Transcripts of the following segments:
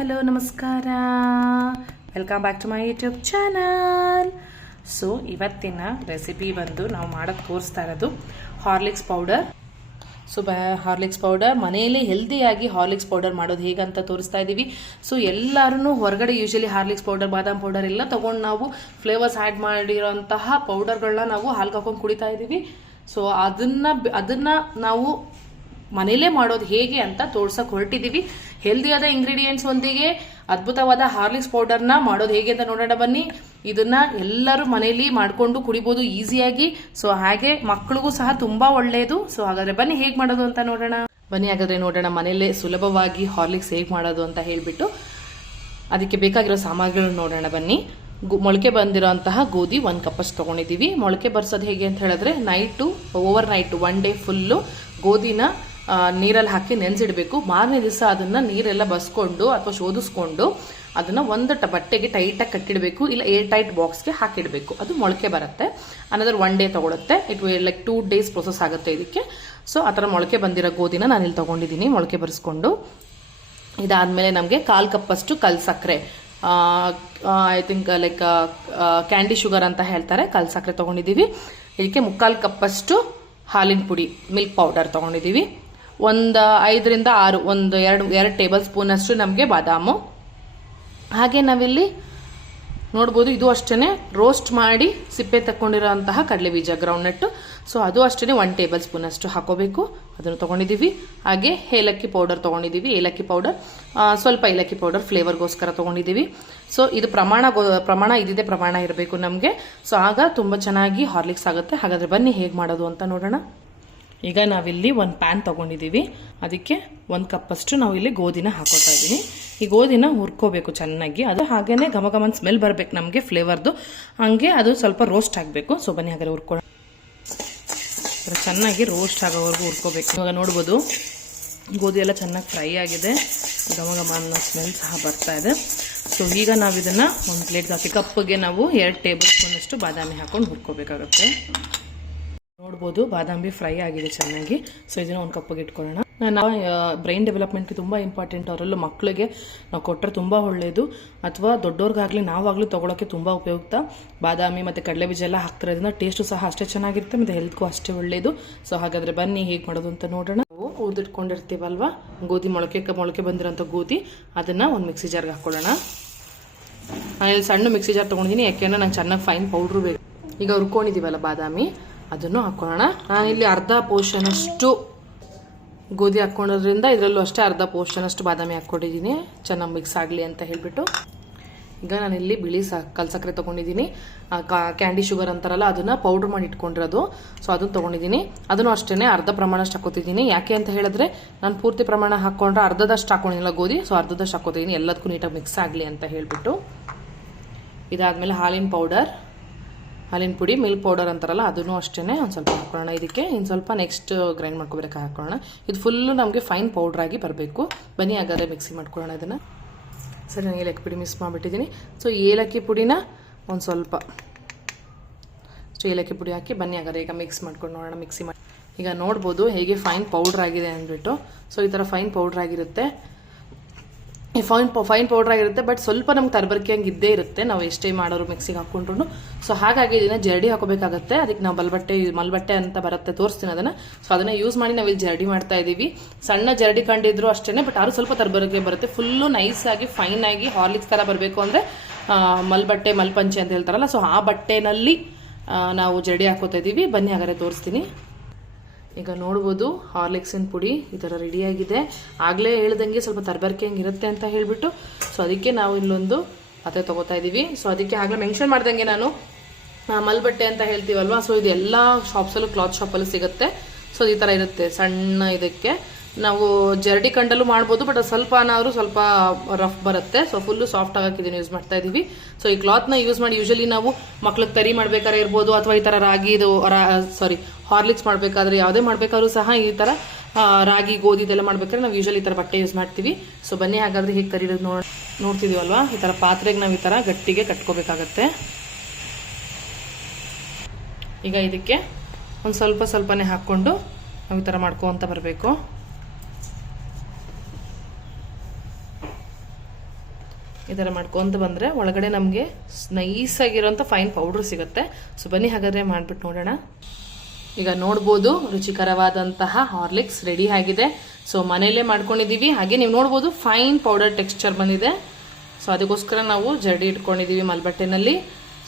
Hello ನಮಸ್ಕಾರ, welcome back to my YouTube channel. So ಇವತ್ತಿನ recipe ಬಂದು ನಾವು ಮಾಡೋದು ತೋರಿಸ್ತಾ ಇರೋದು Horlicks powder. So Horlicks powder ಮನೆಯಲ್ಲೇ ಹೆಲ್ದಿಯಾಗಿ ಹಾರ್ಲಿಕ್ಸ್ ಪೌಡರ್ ಮಾಡೋದು ಹೇಗಂತ ತೋರಿಸ್ತಾ ಇದ್ದೀವಿ. ಸೊ ಎಲ್ಲರೂ ಹೊರಗಡೆ ಯೂಶಲಿ ಹಾರ್ಲಿಕ್ಸ್ ಪೌಡರ್, ಬಾದಾಮ್ ಪೌಡರ್ ಎಲ್ಲ ತೊಗೊಂಡು ನಾವು ಫ್ಲೇವರ್ಸ್ ಆ್ಯಡ್ ಮಾಡಿರೋಂತಹ ಪೌಡರ್ಗಳನ್ನ ನಾವು ಹಾಲ್ಗೆ ಹಾಕೊಂಡು ಕುಡಿತಾ ಇದ್ದೀವಿ. ಸೊ ಅದನ್ನ ನಾವು ಮನೇಲೇ ಮಾಡೋದು ಹೇಗೆ ಅಂತ ತೋರ್ಸಕ್ಕೆ ಹೊರಟಿದ್ದೀವಿ. ಹೆಲ್ದಿಯಾದ ಇಂಗ್ರೀಡಿಯೆಂಟ್ಸ್ ಒಂದಿಗೆ ಅದ್ಭುತವಾದ ಹಾರ್ಲಿಕ್ಸ್ ಪೌಡರ್ನ ಮಾಡೋದು ಹೇಗೆ ಅಂತ ನೋಡೋಣ ಬನ್ನಿ. ಇದನ್ನ ಎಲ್ಲರೂ ಮನೇಲಿ ಮಾಡ್ಕೊಂಡು ಕುಡಿಬೋದು ಈಸಿಯಾಗಿ. ಸೊ ಹಾಗೆ ಮಕ್ಕಳಿಗೂ ಸಹ ತುಂಬಾ ಒಳ್ಳೆಯದು. ಸೊ ಹಾಗಾದ್ರೆ ಬನ್ನಿ ಹೇಗೆ ಮಾಡೋದು ಅಂತ ನೋಡೋಣ. ಹಾಗಾದ್ರೆ ನೋಡೋಣ ಮನೇಲೆ ಸುಲಭವಾಗಿ ಹಾರ್ಲಿಕ್ಸ್ ಹೇಗೆ ಮಾಡೋದು ಅಂತ ಹೇಳ್ಬಿಟ್ಟು ಅದಕ್ಕೆ ಬೇಕಾಗಿರೋ ಸಾಮಗ್ರಿಗಳು ನೋಡೋಣ ಬನ್ನಿ. ಮೊಳಕೆ ಬಂದಿರೋಂತಹ ಗೋಧಿ 1 ಕಪ್ಪಷ್ಟು ತೊಗೊಂಡಿದ್ದೀವಿ. ಮೊಳಕೆ ಬರ್ಸೋದು ಹೇಗೆ ಅಂತ ಹೇಳಿದ್ರೆ ಓವರ್ ನೈಟ್ 1 ಡೇ ಫುಲ್ಲು ಗೋಧಿನ ನೀರಲ್ಲಿ ಹಾಕಿ ನೆನೆಸಿಡಬೇಕು. ಮಾರನೇ ದಿವಸ ಅದನ್ನ ನೀರೆಲ್ಲ ಬಸ್ಕೊಂಡು ಅಥವಾ ಶೋಧಿಸ್ಕೊಂಡು ಅದನ್ನ ಒಂದು ಬಟ್ಟೆಗೆ ಟೈಟಾಗಿ ಕಟ್ಟಿಡಬೇಕು, ಇಲ್ಲ ಏರ್ ಟೈಟ್ ಬಾಕ್ಸ್ಗೆ ಹಾಕಿಡಬೇಕು. ಅದು ಮೊಳಕೆ ಬರುತ್ತೆ. ಅನದರ್ 1 ಡೇ ತಗೊಳುತ್ತೆ. ಇಟ್ ಲೈಕ್ 2 ಡೇಸ್ ಪ್ರೊಸೆಸ್ ಆಗುತ್ತೆ ಇದಕ್ಕೆ. ಸೊ ಆ ಥರ ಮೊಳಕೆ ಬಂದಿರೋ ಗೋಧಿನ ನಾನು ಇಲ್ಲಿ ತಗೊಂಡಿದ್ದೀನಿ ಮೊಳಕೆ ಬರೆಸ್ಕೊಂಡು. ಇದಾದ್ಮೇಲೆ ನಮಗೆ 1/4 ಕಪ್ಪಷ್ಟು ಕಲ್ ಸಕ್ಕರೆ, I think like candy sugar ಅಂತ ಹೇಳ್ತಾರೆ, ಕಲ್ ಸಕ್ಕರೆ ತಗೊಂಡಿದ್ದೀವಿ. ಇದಕ್ಕೆ 3/4 ಕಪ್ಪಷ್ಟು ಹಾಲಿನ ಪುಡಿ, ಮಿಲ್ಕ್ ಪೌಡರ್ ತಗೊಂಡಿದ್ದೀವಿ. 5 ರಿಂದ 6 2 ಟೇಬಲ್ ಸ್ಪೂನ್ ಅಷ್ಟು ನಮಗೆ ಬಾದಾಮು. ಹಾಗೆ ನಾವಿಲ್ಲಿ ನೋಡ್ಬೋದು, ಇದು ಅಷ್ಟೇ ರೋಸ್ಟ್ ಮಾಡಿ ಸಿಪ್ಪೆ ತಕ್ಕೊಂಡಿರೋಂತಹ ಕಡಲೆ ಬೀಜ, ಗ್ರೌಂಡ್ನಟ್. ಸೊ ಅದು ಅಷ್ಟೇ 1 ಟೇಬಲ್ ಸ್ಪೂನ್ ಅಷ್ಟು ಹಾಕೋಬೇಕು. ಅದನ್ನು ತಗೊಂಡಿದ್ದೀವಿ. ಹಾಗೆ ಏಲಕ್ಕಿ ಪೌಡರ್ ತಗೊಂಡಿದ್ದೀವಿ. ಏಲಕ್ಕಿ ಪೌಡರ್ ಸ್ವಲ್ಪ ಏಲಕ್ಕಿ ಪೌಡರ್ ಫ್ಲೇವರ್ಗೋಸ್ಕರ ತಗೊಂಡಿದ್ದೀವಿ. ಸೊ ಇದು ಪ್ರಮಾಣ ಇದಿದೆ ಪ್ರಮಾಣ ಇರಬೇಕು ನಮಗೆ. ಸೊ ಆಗ ತುಂಬ ಚೆನ್ನಾಗಿ ಹಾರ್ಲಿಕ್ಸ್ ಆಗುತ್ತೆ. ಹಾಗಾದ್ರೆ ಬನ್ನಿ ಹೇಗೆ ಮಾಡೋದು ಅಂತ ನೋಡೋಣ. ಈಗ ನಾವಿಲ್ಲಿ ಒಂದು ಪ್ಯಾನ್ ತಗೊಂಡಿದ್ದೀವಿ. ಅದಕ್ಕೆ 1 ಕಪ್ಪಷ್ಟು ನಾವು ಇಲ್ಲಿ ಗೋಧಿನ ಹಾಕೋತಾ ಇದ್ದೀನಿ. ಈ ಗೋಧಿನ ಹುರ್ಕೋಬೇಕು ಚೆನ್ನಾಗಿ. ಅದು ಹಾಗೇನೆ ಘಮಘಮನ್ ಸ್ಮೆಲ್ ಬರಬೇಕು ನಮಗೆ ಫ್ಲೇವರ್ದು. ಹಂಗೆ ಅದು ಸ್ವಲ್ಪ ರೋಸ್ಟ್ ಆಗಬೇಕು. ಸೊ ಬನ್ನಿ ಹಾಗಾದ್ರೆ ಹುರ್ಕೊಳ್ಳೋಣ. ಚೆನ್ನಾಗಿ ರೋಸ್ಟ್ ಆಗೋವರೆಗೂ ಹುರ್ಕೋಬೇಕು. ಇವಾಗ ನೋಡ್ಬೋದು ಗೋಧಿ ಎಲ್ಲ ಚೆನ್ನಾಗಿ ಫ್ರೈ ಆಗಿದೆ. ಘಮಘಮ ಅನ್ನೋ ಸ್ಮೆಲ್ ಸಹ ಬರ್ತಾ ಇದೆ. ಸೊ ಈಗ ನಾವು ಇದನ್ನ ಒಂದು ಪ್ಲೇಟ್ಗೆ ಹಾಕಿ ಕಪ್ಪಿಗೆ ನಾವು 2 ಟೇಬಲ್ ಸ್ಪೂನ್ ಅಷ್ಟು ಬಾದಾಮಿ ಹಾಕೊಂಡು ಹುರ್ಕೋಬೇಕಾಗತ್ತೆ. ನೋಡ್ಬೋದು ಬಾದಾಮಿ ಫ್ರೈ ಆಗಿದೆ ಚೆನ್ನಾಗಿ. ಸೊ ಇದನ್ನ ಒಂದು ಕಪ್ಪಿಗೆ ಇಟ್ಕೊಳ್ಳೋಣ. ನಾವು ಬ್ರೈನ್ ಡೆವಲಪ್ಮೆಂಟ್ಗೆ ತುಂಬ ಇಂಪಾರ್ಟೆಂಟ್. ಅವರಲ್ಲೂ ಮಕ್ಕಳಿಗೆ ನಾವು ಕೊಟ್ಟರೆ ತುಂಬ ಒಳ್ಳೆಯದು. ಅಥವಾ ದೊಡ್ಡವ್ರಿಗಾಗಲಿ ನಾವಾಗಲೂ ತೊಗೊಳಕ್ಕೆ ತುಂಬ ಉಪಯುಕ್ತ. ಬಾದಾಮಿ ಮತ್ತು ಕಡಲೆ ಬೀಜ ಎಲ್ಲ ಹಾಕ್ತಿರೋದ್ರಿಂದ ಟೇಸ್ಟು ಸಹ ಅಷ್ಟೇ ಚೆನ್ನಾಗಿರುತ್ತೆ ಮತ್ತು ಹೆಲ್ತ್ಗೂ ಅಷ್ಟೇ ಒಳ್ಳೆಯದು. ಸೊ ಹಾಗಾದರೆ ಬನ್ನಿ ಹೇಗೆ ಮಾಡೋದು ಅಂತ ನೋಡೋಣ. ನಾವು ಉದಿಟ್ಕೊಂಡಿರ್ತೀವಲ್ವ ಗೋಧಿ, ಮೊಳಕೆ ಬಂದಿರೋಂಥ ಗೋಧಿ, ಅದನ್ನು ಒಂದು ಮಿಕ್ಸಿ ಜಾರ್ಗೆ ಹಾಕ್ಕೊಳ್ಳೋಣ. ನಾನಿಲ್ಲಿ ಸಣ್ಣ ಮಿಕ್ಸಿ ಜಾರ್ ತೊಗೊಂಡಿದ್ದೀನಿ, ಯಾಕೆಂದರೆ ನಂಗೆ ಚೆನ್ನಾಗಿ ಫೈನ್ ಪೌಡ್ರು ಬೇಕು. ಈಗ ಹುರ್ಕೊಂಡಿದ್ದೀವಲ್ಲ ಬಾದಾಮಿ, ಅದನ್ನು ಹಾಕ್ಕೊಳ್ಳೋಣ. ನಾನಿಲ್ಲಿ ಅರ್ಧ ಪೋರ್ಷನ್ ಅಷ್ಟು ಗೋಧಿ ಹಾಕ್ಕೊಳ್ಳೋದ್ರಿಂದ ಇದರಲ್ಲೂ ಅಷ್ಟೇ ಅರ್ಧ ಪೋರ್ಷನ್ ಅಷ್ಟು ಬಾದಾಮಿ ಹಾಕ್ಕೊಂಡಿದ್ದೀನಿ, ಚೆನ್ನಾಗಿ ಮಿಕ್ಸ್ ಆಗಲಿ ಅಂತ ಹೇಳಿಬಿಟ್ಟು. ಈಗ ನಾನಿಲ್ಲಿ ಬಿಳಿ ಕಲ್ ಸಕ್ಕರೆ ತೊಗೊಂಡಿದ್ದೀನಿ. ಕ್ಯಾಂಡಿ ಶುಗರ್ ಅಂತಾರಲ್ಲ, ಅದನ್ನು ಪೌಡ್ರ್ ಮಾಡಿ ಇಟ್ಕೊಂಡಿರೋದು. ಸೊ ಅದನ್ನು ತೊಗೊಂಡಿದ್ದೀನಿ. ಅದನ್ನು ಅಷ್ಟೇ ಅರ್ಧ ಪ್ರಮಾಣ ಅಷ್ಟು ಹಾಕೋತಿದ್ದೀನಿ. ಯಾಕೆ ಅಂತ ಹೇಳಿದ್ರೆ ನಾನು ಪೂರ್ತಿ ಪ್ರಮಾಣ ಹಾಕ್ಕೊಂಡ್ರೆ ಅರ್ಧದಷ್ಟು ಹಾಕೊಂಡಿಲ್ಲ ಗೋಧಿ. ಸೊ ಅರ್ಧದಷ್ಟು ಹಾಕೋತಿದ್ದೀನಿ, ಎಲ್ಲದಕ್ಕೂ ನೀಟಾಗಿ ಮಿಕ್ಸ್ ಆಗಲಿ ಅಂತ ಹೇಳಿಬಿಟ್ಟು. ಇದಾದಮೇಲೆ ಹಾಲಿನ ಪುಡಿ, ಮಿಲ್ಕ್ ಪೌಡರ್ ಅಂತಾರಲ್ಲ, ಅದನ್ನು ಅಷ್ಟೇ ಒಂದು ಸ್ವಲ್ಪ ಹಾಕೊಳ್ಳೋಣ. ಇದಕ್ಕೆ ಇನ್ನು ಸ್ವಲ್ಪ ನೆಕ್ಸ್ಟ್ ಗ್ರೈಂಡ್ ಮಾಡ್ಕೋಬೇಕು ಹಾಕೊಳ್ಳೋಣ. ಇದು ಫುಲ್ಲು ನಮಗೆ ಫೈನ್ ಪೌಡ್ರ್ ಆಗಿ ಬರಬೇಕು. ಬನ್ನಿ ಹಾಗಾದರೆ ಮಿಕ್ಸಿ ಮಾಡ್ಕೊಳ್ಳೋಣ ಇದನ್ನು. ಸರಿ, ನಾನು ಏಲಕ್ಕಿ ಪುಡಿ ಮಿಕ್ಸ್ ಮಾಡಿಬಿಟ್ಟಿದ್ದೀನಿ. ಸೊ ಏಲಕ್ಕಿ ಪುಡಿನ ಒಂದು ಸ್ವಲ್ಪ ಏಲಕ್ಕಿ ಪುಡಿ ಹಾಕಿ ಬನ್ನಿ ಹಾಗಾದ್ರೆ ಈಗ ಮಿಕ್ಸ್ ಮಾಡ್ಕೊಂಡು ನೋಡೋಣ. ಮಿಕ್ಸಿ ಮಾಡಿ ಈಗ ನೋಡ್ಬೋದು ಹೇಗೆ ಫೈನ್ ಪೌಡ್ರ್ ಆಗಿದೆ ಅಂದ್ಬಿಟ್ಟು. ಸೊ ಈ ಥರ ಫೈನ್ ಪೌಡ್ರ್ ಆಗಿರುತ್ತೆ. ಈ ಫೈನ್ ಪೌಡ್ರ್ ಆಗಿರುತ್ತೆ, ಬಟ್ ಸ್ವಲ್ಪ ನಮ್ಗೆ ತರಬರಿಕೆ ಹಂಗೆ ಇದ್ದೇ ಇರುತ್ತೆ ನಾವು ಎಷ್ಟೇ ಮಾಡೋರು ಮಿಕ್ಸಿಗೆ ಹಾಕ್ಕೊಂಡ್ರು. ಸೊ ಹಾಗಾಗಿ ಇದನ್ನ ಜರಡಿ ಹಾಕೋಬೇಕಾಗತ್ತೆ. ಅದಕ್ಕೆ ನಾವು ಮಲ್ಬಟ್ಟೆ ಅಂತ ಬರುತ್ತೆ, ತೋರಿಸ್ತೀನಿ ಅದನ್ನು. ಸೊ ಅದನ್ನ ಯೂಸ್ ಮಾಡಿ ನಾವು ಇಲ್ಲಿ ಜರಡಿ ಮಾಡ್ತಾ ಇದ್ದೀವಿ. ಸಣ್ಣ ಜರಡಿ ಕಂಡಿದ್ರು ಅಷ್ಟೇ, ಬಟ್ ಆದ್ರೂ ಸ್ವಲ್ಪ ತರಬರಿಕೆ ಬರುತ್ತೆ. ಫುಲ್ಲು ನೈಸ್ ಆಗಿ ಫೈನ್ ಆಗಿ ಹಾರ್ಲಿಕ್ಸ್ ಥರ ಬರಬೇಕು ಅಂದರೆ ಮಲ್ಪಂಚೆ ಅಂತ ಹೇಳ್ತಾರಲ್ಲ, ಸೊ ಆ ಬಟ್ಟೆನಲ್ಲಿ ನಾವು ಜರಡಿ ಹಾಕೋತಾ ಇದ್ದೀವಿ. ಬನ್ನಿ ಹಾಗಾದ್ರೆ ತೋರಿಸ್ತೀನಿ. ಈಗ ನೋಡ್ಬೋದು ಹಾರ್ಲಿಕ್ಸಿನ ಪುಡಿ ಈ ಥರ ರೆಡಿಯಾಗಿದೆ. ಆಗಲೇ ಹೇಳ್ದಂಗೆ ಸ್ವಲ್ಪ ತರಬರಿಕೆ ಹಂಗಿರುತ್ತೆ ಅಂತ ಹೇಳಿಬಿಟ್ಟು, ಸೊ ಅದಕ್ಕೆ ನಾವು ಇಲ್ಲೊಂದು ಪಾತ್ರೆ ತೊಗೋತಾ ಇದ್ದೀವಿ. ಸೊ ಅದಕ್ಕೆ ಆಗಲೇ ಮೆನ್ಷನ್ ಮಾಡ್ದಂಗೆ ನಾನು ಮಲ್ಬಟ್ಟೆ ಅಂತ ಹೇಳ್ತೀವಲ್ವ, ಸೊ ಇದು ಎಲ್ಲ ಶಾಪ್ಸಲ್ಲೂ, ಕ್ಲಾತ್ ಶಾಪಲ್ಲೂ ಸಿಗುತ್ತೆ. ಸೊ ಈ ಥರ ಇರುತ್ತೆ ಸಣ್ಣ. ಇದಕ್ಕೆ ನಾವು ಜರಡಿ ಕಂಡಲ್ಲೂ ಮಾಡ್ಬೋದು, ಬಟ್ ಸ್ವಲ್ಪ ರಫ್ ಬರುತ್ತೆ. ಸೊ ಫುಲ್ಲು ಸಾಫ್ಟ್ ಆಗಕ್ಕೆ ಇದನ್ನು ಯೂಸ್ ಮಾಡ್ತಾ ಇದ್ದೀವಿ. ಸೊ ಈ ಕ್ಲಾತ್ನ ಯೂಸ್ ಮಾಡಿ ಯೂಶಲಿ ನಾವು ಮಕ್ಳಿಗೆ ತರಿ ಮಾಡ್ಬೇಕಾದ್ರೆ ಇರ್ಬೋದು, ಅಥವಾ ಈ ಥರ ಹಾರ್ಲಿಕ್ಸ್ ಮಾಡಬೇಕಾದ್ರೆ ಯಾವುದೇ ಮಾಡಬೇಕಾದ್ರೂ ಸಹ ಈ ಥರ ರಾಗಿ, ಗೋಧಿ ಇದೆಲ್ಲ ಮಾಡ್ಬೇಕಾದ್ರೆ ನಾವು ಯೂಶಲಿ ಈ ಥರ ಬಟ್ಟೆ ಯೂಸ್ ಮಾಡ್ತೀವಿ. ಸೊ ಬನ್ನಿ ಹಾಗಾದ್ರೆ ಹೇಗೆ ತರಿಯೋದು ನೋಡ್ತಿದೀವಲ್ವಾ, ಈ ಥರ ಪಾತ್ರೆಗೆ ನಾವು ಈ ಥರ ಗಟ್ಟಿಗೆ ಕಟ್ಕೋಬೇಕಾಗತ್ತೆ. ಈಗ ಇದಕ್ಕೆ ಒಂದು ಸ್ವಲ್ಪನೇ ಹಾಕ್ಕೊಂಡು ನಾವು ಈ ಥರ ಮಾಡ್ಕೊಂತ ಬರಬೇಕು. ಈ ಥರ ಮಾಡ್ಕೊಂತ ಬಂದರೆ ಒಳಗಡೆ ನಮಗೆ ನೈಸಾಗಿರೋಂಥ ಫೈನ್ ಪೌಡ್ರ್ ಸಿಗುತ್ತೆ. ಸೊ ಬನ್ನಿ ಹಾಗಾದರೆ ಮಾಡಿಬಿಟ್ಟು ನೋಡೋಣ. ಈಗ ನೋಡ್ಬೋದು ರುಚಿಕರವಾದಂತಹ ಹಾರ್ಲಿಕ್ಸ್ ರೆಡಿ ಆಗಿದೆ. ಸೊ ಮನೆಯಲ್ಲೇ ಮಾಡ್ಕೊಂಡಿದ್ದೀವಿ. ಹಾಗೆ ನೀವು ನೋಡ್ಬೋದು ಫೈನ್ ಪೌಡರ್ ಟೆಕ್ಸ್ಚರ್ ಬಂದಿದೆ. ಸೊ ಅದಕ್ಕೋಸ್ಕರ ನಾವು ಜರಡಿ ಇಟ್ಕೊಂಡಿದ್ದೀವಿ ಮಲ್ಬಟ್ಟೆನಲ್ಲಿ.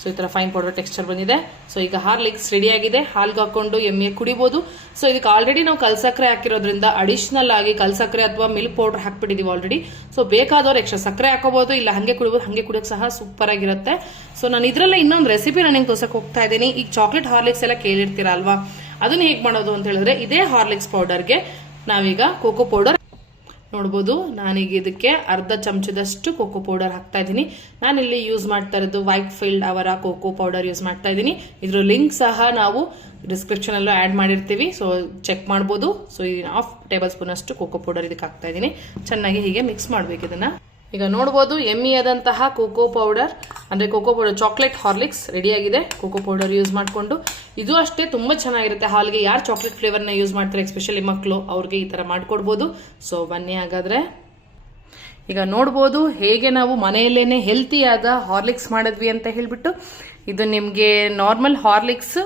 ಸೊ ಈ ಥರ ಫೈನ್ ಪೌಡರ್ ಟೆಕ್ಸ್ಚರ್ ಬಂದಿದೆ. ಸೊ ಈಗ ಹಾರ್ಲಿಕ್ಸ್ ರೆಡಿ ಆಗಿದೆ. ಹಾಲ್ಗೆ ಹಾಕೊಂಡು ಎಮ್ಮೆ ಕುಡಿಬೋದು. ಸೊ ಇದಕ್ಕೆ ಆಲ್ರೆಡಿ ನಾವು ಕಲ್ಸಕ್ಕರೆ ಹಾಕಿರೋದ್ರಿಂದ ಅಡಿಷನಲ್ ಆಗಿ ಕಲ್ಸಕ್ಕರೆ ಅಥವಾ ಮಿಲ್ಕ್ ಪೌಡರ್ ಹಾಕ್ಬಿಟ್ಟಿದೀವಿ ಆಲ್ರೆಡಿ. ಸೊ ಬೇಕಾದವ್ರು ಎಕ್ಸ್ಟ್ರಾ ಸಕ್ಕರೆ ಹಾಕೋಬಹುದು, ಇಲ್ಲ ಹಂಗೆ ಕುಡಿಬೋದು. ಹಂಗೆ ಕುಡಿಯೋಕೆ ಸಹ ಸೂಪರ್ ಆಗಿರುತ್ತೆ. ಸೊ ನಾನು ಇದರಲ್ಲೇ ಇನ್ನೊಂದು ರೆಸಿಪಿ ನಾನು ತೋರ್ಸಕ್ಕೆ ಹೋಗ್ತಾ ಇದ್ದೀನಿ. ಈಗ ಚಾಕ್ಲೇಟ್ ಹಾರ್ಲಿಕ್ಸ್ ಎಲ್ಲ ಕೇಳಿರ್ತೀರಾ ಅಲ್ವಾ, ಅದನ್ನ ಹೇಗೆ ಮಾಡೋದು ಅಂತ ಹೇಳಿದ್ರೆ ಇದೇ ಹಾರ್ಲಿಕ್ಸ್ ಪೌಡರ್ಗೆ ನಾವೀಗ ಕೋಕೋ ಪೌಡರ್ ನೋಡ್ಬೋದು. ನಾನೀಗ ಇದಕ್ಕೆ ಅರ್ಧ ಚಮಚದಷ್ಟು ಕೋಕೋ ಪೌಡರ್ ಹಾಕ್ತಾ ಇದ್ದೀನಿ. ನಾನಿಲ್ಲಿ ಯೂಸ್ ಮಾಡ್ತಾ ಇರೋದು ವೈಟ್ ಫೀಲ್ಡ್ ಅವರ ಕೋಕೋ ಪೌಡರ್ ಯೂಸ್ ಮಾಡ್ತಾ ಇದ್ದೀನಿ. ಇದ್ರ ಲಿಂಕ್ ಸಹ ನಾವು ಡಿಸ್ಕ್ರಿಪ್ಷನ್ ಅಲ್ಲೂ ಆಡ್ ಮಾಡಿರ್ತೀವಿ. ಸೊ ಚೆಕ್ ಮಾಡ್ಬೋದು. ಸೊ ಈ 1/2 ಟೇಬಲ್ ಸ್ಪೂನ್ ಅಷ್ಟು ಕೋಕೋ ಪೌಡರ್ ಇದಕ್ಕೆ ಹಾಕ್ತಾ ಇದ್ದೀನಿ. ಚೆನ್ನಾಗಿ ಹೀಗೆ ಮಿಕ್ಸ್ ಮಾಡ್ಬೇಕು ಇದನ್ನ. ಈಗ ನೋಡ್ಬೋದು ಎಮ್ಮಿಯಾದಂತಹ ಕೋಕೋ ಪೌಡರ್ ಅಂದ್ರೆ cocoa powder chocolate Horlicks ready ಆಗಿದೆ. ಕೋಕೋ ಪೌಡರ್ ಯೂಸ್ ಮಾಡಿಕೊಂಡು ಇದು ಅಷ್ಟೇ ತುಂಬಾ ಚೆನ್ನಾಗಿರುತ್ತೆ. ಹಾಲ್ಗೆ ಯಾರು ಚಾಕ್ಲೇಟ್ ಫ್ಲೇವರ್ನ ಯೂಸ್ ಮಾಡ್ತಾರೆ, ಎಸ್ಪೆಷಲಿ ಮಕ್ಕಳು, ಅವ್ರಿಗೆ ಈ ತರ ಮಾಡ್ಕೊಡ್ಬೋದು. ಸೊ ಬನ್ನಿ ಹಾಗಾದ್ರೆ. ಈಗ ನೋಡ್ಬೋದು ಹೇಗೆ ನಾವು ಮನೆಯಲ್ಲೇನೆ ಹೆಲ್ತಿಯಾದ ಹಾರ್ಲಿಕ್ಸ್ ಮಾಡಿದ್ವಿ ಅಂತ ಹೇಳ್ಬಿಟ್ಟು. ಇದು ನಿಮ್ಗೆ ನಾರ್ಮಲ್ ಹಾರ್ಲಿಕ್ಸ್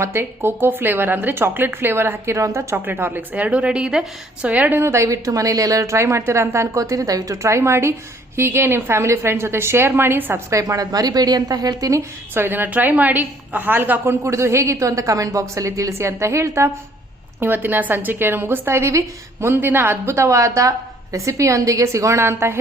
ಮತ್ತೆ ಕೋಕೋ ಫ್ಲೇವರ್ ಅಂದ್ರೆ ಚಾಕ್ಲೇಟ್ ಫ್ಲೇವರ್ ಹಾಕಿರೋಂಥ ಚಾಕ್ಲೇಟ್ ಹಾರ್ಲಿಕ್ಸ್ ಎರಡು ರೆಡಿ ಇದೆ. ಸೊ ಎರಡೇನು ದಯವಿಟ್ಟು ಮನೇಲಿ ಎಲ್ಲರೂ ಟ್ರೈ ಮಾಡ್ತೀರಾ ಅಂತ ಅನ್ಕೋತೀನಿ. ದಯವಿಟ್ಟು ಟ್ರೈ ಮಾಡಿ. ಹೀಗೆ ನಿಮ್ಮ ಫ್ಯಾಮಿಲಿ ಫ್ರೆಂಡ್ಸ್ ಜೊತೆ ಶೇರ್ ಮಾಡಿ, ಸಬ್ಸ್ಕ್ರೈಬ್ ಮಾಡೋದು ಮರಿಬೇಡಿ ಅಂತ ಹೇಳ್ತೀನಿ. ಸೊ ಇದನ್ನ ಟ್ರೈ ಮಾಡಿ ಹಾಲ್ಗೆ ಹಾಕೊಂಡು ಕುಡಿದು ಹೇಗಿತ್ತು ಅಂತ ಕಮೆಂಟ್ ಬಾಕ್ಸ್ ಅಲ್ಲಿ ತಿಳಿಸಿ ಅಂತ ಹೇಳ್ತಾ ಇವತ್ತಿನ ಸಂಚಿಕೆಯನ್ನು ಮುಗಿಸ್ತಾ ಇದ್ದೀವಿ. ಮುಂದಿನ ಅದ್ಭುತವಾದ ರೆಸಿಪಿಯೊಂದಿಗೆ ಸಿಗೋಣ ಅಂತ ಹೇಳಿ